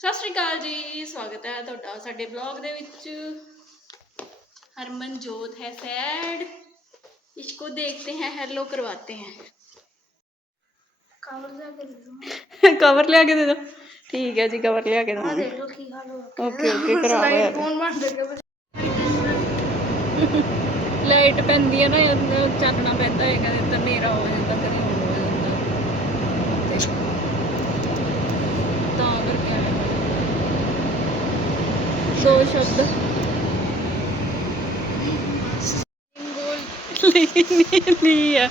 ਸਤਿ ਸ਼੍ਰੀ ਅਕਾਲ ਜੀ ਸਵਾਗਤ ਹੈ ਤੁਹਾਡਾ ਸਾਡੇ ਬਲੌਗ ਦੇ ਵਿੱਚ हरमन जोत है सैड इसको देखते हैं हेलो करवाते हैं ਕਵਰ ਲੈ ਕੇ ਦੇ ਦੋ ਕਵਰ ਲਿਆ ਕੇ ਦੇ ਦੋ ਠੀਕ ਹੈ ਜੀ ਕਵਰ ਲਿਆ ਕੇ ਆ ਦਵਾਂਗੇ ਦੇਖ ਲਓ ਕੀ ਹਾਲ ਹੋ ਓਕੇ ਓਕੇ ਕਰਾ ਲਿਆ ਫੋਨ ਬੰਦ ਕਰ ਲਾਈਟ ਪੈਂਦੀ ਹੈ ਨਾ ਇਹ ਚਾਨਣਾ ਪੈਂਦਾ ਹੈ ਕਦੇ ਤਾਂ ਹਨੇਰਾ ਹੋ ਜਾਂਦਾ ਕਦੇ ਦੋ ਸ਼ਬਦ। ਗੋਲ ਲੀ ਲੀ ਆ।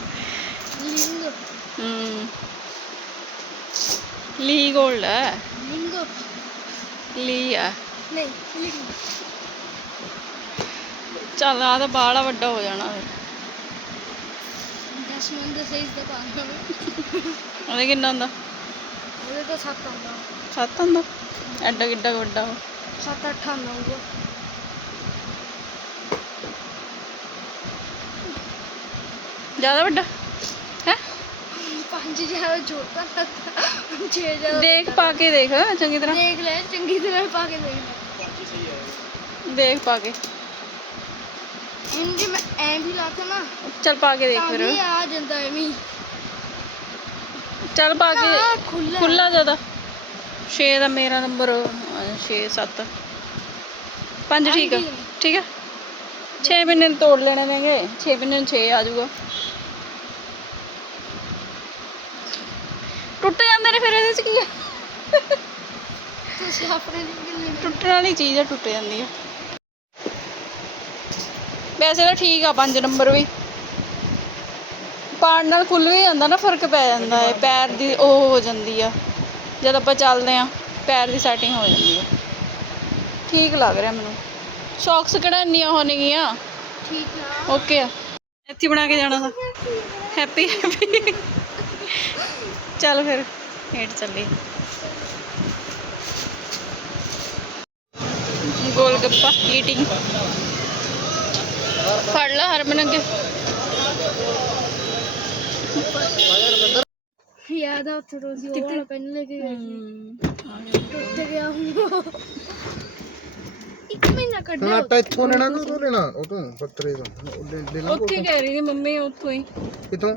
ਲਿੰਗ ਹਮ ਲੀ ਗੋਲਡ ਹੈ ਲਿੰਗ ਲੀ ਆ। ਨਹੀਂ ਲਿੰਗ ਚੱਲ ਆ ਤਾਂ ਬਾਹਲਾ ਵੱਡਾ ਹੋ ਜਾਣਾ ਫਿਰ। ਦਸ਼ਮਨ ਦੇ ਸਾਈਜ਼ ਦਾ ਪਾਣਾ ਉਹਦੇ ਕਿੰਨਾ ਹੁੰਦਾ? ਉਹਦੇ ਤਾਂ 7 ਆਉਂਦਾ ਸੱਤ ਹੁੰਦਾ? ਐਡਾ ਕਿੱਡਾ ਵੱਡਾ ਉਹ 7 8 ਆਉਂਦਾ ਹੋਊਗਾ ਜ਼ਿਆਦਾ ਵੱਡਾ? ਹੈ? ਪੰਜ ਜ਼ਿਆਦਾ ਛੋਟਾ ਲੱਗਦਾ 6 ਜ਼ਿਆਦਾ ਦੇਖ ਪਾ ਕੇ ਦੇਖ ਚੰਗੀ ਤਰ੍ਹਾਂ। ਦੇਖ ਲੈ ਚੰਗੀ ਤਰ੍ਹਾਂ ਪਾ ਕੇ ਦੇਖ ਲੈ। ਦੇਖ ਪਾ ਕੇ। ਇਹਨੂੰ ਜੇ ਮੈਂ ਐਂ ਵੀ ਲਾਤਾ ਨਾ ਚੱਲ ਪਾ ਕੇ ਦੇਖ ਤਾਂ ਫਿਰ। ਵੀ ਆ ਜਾਂਦਾ ਐਵੇਂ। ਹੀ। ਚੱਲ ਪਾ ਨਾ ਕੇ ਖੁੱਲਾ ਖੁੱਲਾ ਜ਼ਿਆਦਾ। 6 ਦਾ ਮੇਰਾ ਨੰਬਰ 6 7 5 ਠੀਕ ਆ। ਠੀਕ ਆ? 6 ਮਹੀਨੇ ਨੂੰ ਤੋੜ ਲੈਣੇ ਨੇਗੇ। 6 ਮਹੀਨੇ ਨੂੰ 6 ਆ ਜਾਊਗਾ। ਟੁੱਟ ਜਾਂਦੇ ਨੇ ਫਿਰ ਇਹਦੇ ਚ ਕੀ ਆ? ਤੁਸੀਂ ਆਪਣੇ ਲਈ ਕਿੰਨੇ ਟੁੱਟਣ ਵਾਲੀ ਚੀਜ਼ ਆ ਟੁੱਟ ਜਾਂਦੀ ਆ। ਵੈਸੇ ਤਾਂ ਠੀਕ ਆ 5 ਨੰਬਰ ਵੀ। ਪਾਣ ਨਾਲ ਖੁੱਲ ਵੀ ਜਾਂਦਾ ਨਾ ਫ਼ਰਕ ਪੈ ਜਾਂਦਾ ਹੈ। ਪੈਰ ਦੀ ਉਹ ਹੋ ਜਾਂਦੀ ਆ। ਜਦ ਆਪਾਂ ਚੱਲਦੇ ਆ ਪੈਰ ਦੀ ਸੈਟਿੰਗ ਹੋ ਜਾਂਦੀ ਆ ਠੀਕ ਲੱਗ ਰਿਹਾ ਮੈਨੂੰ। ਸੌਕਸ ਕਿਹੜਾ ਇੰਨੀਆਂ ਹੋਣਗੀਆਂ ਠੀਕ ਆ। ਓਕੇ ਆ। ਇੱਥੇ ਹੀ ਬਣਾ ਕੇ ਜਾਣਾ ਤਾਂ ਹੈਪੀ ਹੈਪੀ ਚੱਲ ਫਿਰ ਹੇਠ ਚੱਲੀਏ। ਗੋਲ ਗੱਪਾ ਈਟਿੰਗ ਫੜ ਲਾ ਹਰਮਨ ਅੱਗੇ। ਯਾਦ ਆ ਉੱਥੇ ਰੋਜ਼ੀ ਉਹ ਵਾਲਾ ਪੈਨ ਲੈ ਕੇ ਗਏ ਸੀ। ਟੁੱਟ ਗਿਆ ਹੁਣ ਇੱਕ ਮਹੀਨਾ ਹੁਣ ਕੱਢਿਆ ਆਟਾ ਇੱਥੋਂ ਲੈਣਾ ਕਿ ਉਦੋਂ ਲੈਣਾ। ਉਹ ਤੋਂ ਪੱਤਰੇ ਤੋਂ। ਉਹ ਲੈ ਲੈ ਉੱਥੇ ਕਹਿ ਰਹੀ ਸੀ ਮੰਮੀ ਉੱਥੋਂ ਹੀ। ਕਿਥੋਂ?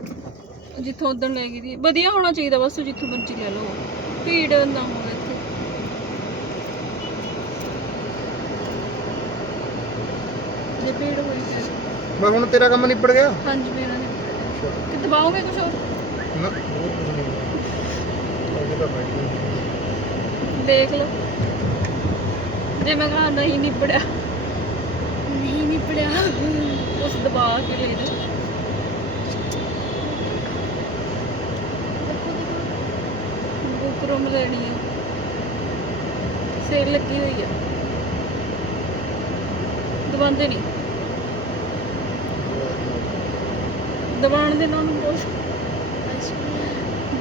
ਜਿੱਥੋਂ ਉਦੋਂ ਲੈ ਗਈ ਸੀ। ਵਧੀਆ ਹੋਣਾ ਚਾਹੀਦਾ ਬਸ ਜਿੱਥੋਂ ਮਰਜ਼ੀ ਲੈ ਲਓ। ਭੀੜ ਨਾ ਹੋਵੇ ਇੱਥੇ। ਜੇ ਭੀੜ ਹੋਈ ਫਿਰ ਮੈਂ ਹੁਣ ਤੇਰਾ ਕੰਮ ਨਿਬੜ ਗਿਆ? ਹਾਂਜੀ ਮੇਰਾ ਨਹੀਂ ਕਿ ਦਬਾਓਗੇ ਕੁਝ ਹੋਰ? ਨਾ ਹੋਰ ਕੁਝ ਨਹੀਂ। ਅਜੇ ਤਾਂ ਬੈਠੀ। ਦੇਖ ਲਓ। ਜੇ ਮੈਂ ਕਹਾਂ ਨਹੀਂ ਨਿਬੜਿਆ। ਨਹੀਂ ਨਿਪੜਿਆ ਉਸ ਦਬਾ ਕੇ ਲੈ ਲਓ ਬੁਕਰਮ ਲੈਣੀ ਹੈ ਸੇਲ ਲੱਗੀ ਹੋਈ ਹੈ ਦਬਾਉਂਦੇ ਨਹੀਂ। ਦਬਾਉਣ ਦੇ ਨਾਲ ਬਹੁਤ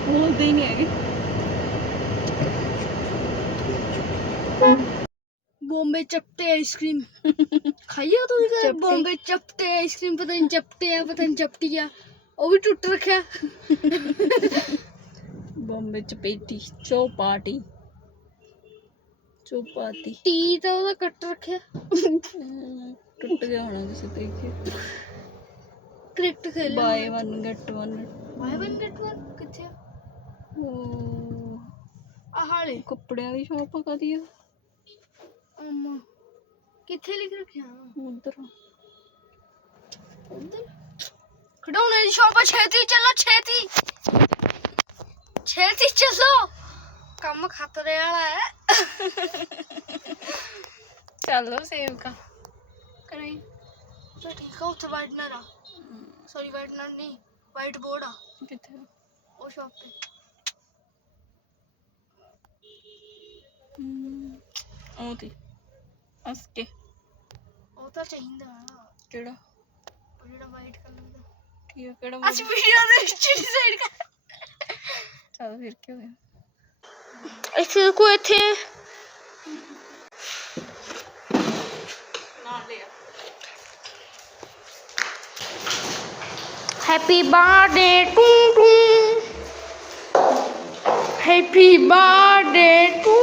ਬੋਲਦੇ ਹੀ ਨਹੀਂ ਹੈਗੇ। ਬੋmbੇ ਚਪਟੇ ਆਈਸਕ੍ਰੀਮ ਖਾਈਆ ਤੁਸੀਂ ਕਦੇ ਚਪਟੇ? ਬੋmbੇ ਚਪਟੇ ਆਈਸਕ੍ਰੀਮ ਪਤਾ ਨਹੀਂ ਚਪਟੇ ਆ ਪਤਾ ਨਹੀਂ ਚਪਟੀ ਆ ਉਹ ਵੀ ਟੁੱਟ ਰੱਖਿਆ ਬੰਬੇ ਚ ਪੇਟੀ ਚੌਪਾਟੀ ਚੌਪਾਤੀ ਟੀ ਤਾਂ ਉਹਦਾ ਕੱਟ ਰੱਖਿਆ ਟੁੱਟ ਗਿਆ ਹੋਣਾ ਕਿਸੇ ਤਰੀਕੇ ਕ੍ਰਿਕਟ ਖੇਲ buy 1 get 1 buy one get one ਕਿੱਥੇ ਆ ਉਹ ਆ ਹਾਲੇ ਕੱਪੜਿਆਂ ਦੀ ਸ਼ਾਪ ਕਾਦੀ ਆ ਅੰਮਾ ਕਿੱਥੇ ਲਿਖ ਰੱਖਿਆ ਉਧਰ ਉਧਰ ਖਡਾਉਣੇ ਦੀ ਸ਼ਾਪ ਆ ਛੇਤੀ ਚੱਲੋ ਛੇਤੀ ਛੇਤੀ ਚੱਲੋ ਕੰਮ ਖਤਰੇ ਵਾਲਾ ਹੈ ਚੱਲੋ ਸੇਵ ਕਾ ਕਰੇ ਤਾਂ ਠੀਕ ਆ ਉੱਥੇ ਵਾਈਟਨਰ ਆ ਸੌਰੀ ਵਾਈਟਨਰ ਨਹੀਂ ਵਾਈਟ ਬੋਰਡ ਆ ਕਿੱਥੇ ਉਹ ਸ਼ਾਪ ਤੇ ਉਹ ਤੇ ਅਸਕੇ ਉਹ ਤਾਂ ਚਾਹੀਦਾ ਆ, ਕਿਹੜਾ ਉਹ ਜਿਹੜਾ ਵਾਈਟ ਕਲਰ ਦਾ ਠੀਕ ਆ ਕਿਹੜਾ ਅਸੀਂ ਵੀਡੀਓ ਦੇ ਵਿੱਚ ਸਾਈਡ ਕਰ ਚੱਲ ਫਿਰ ਕੀ ਹੋ ਗਿਆ ਇੱਥੇ ਕੋ ਇੱਥੇ ਨਾਲ ਲਿਆ happy birthday to to happy birthday to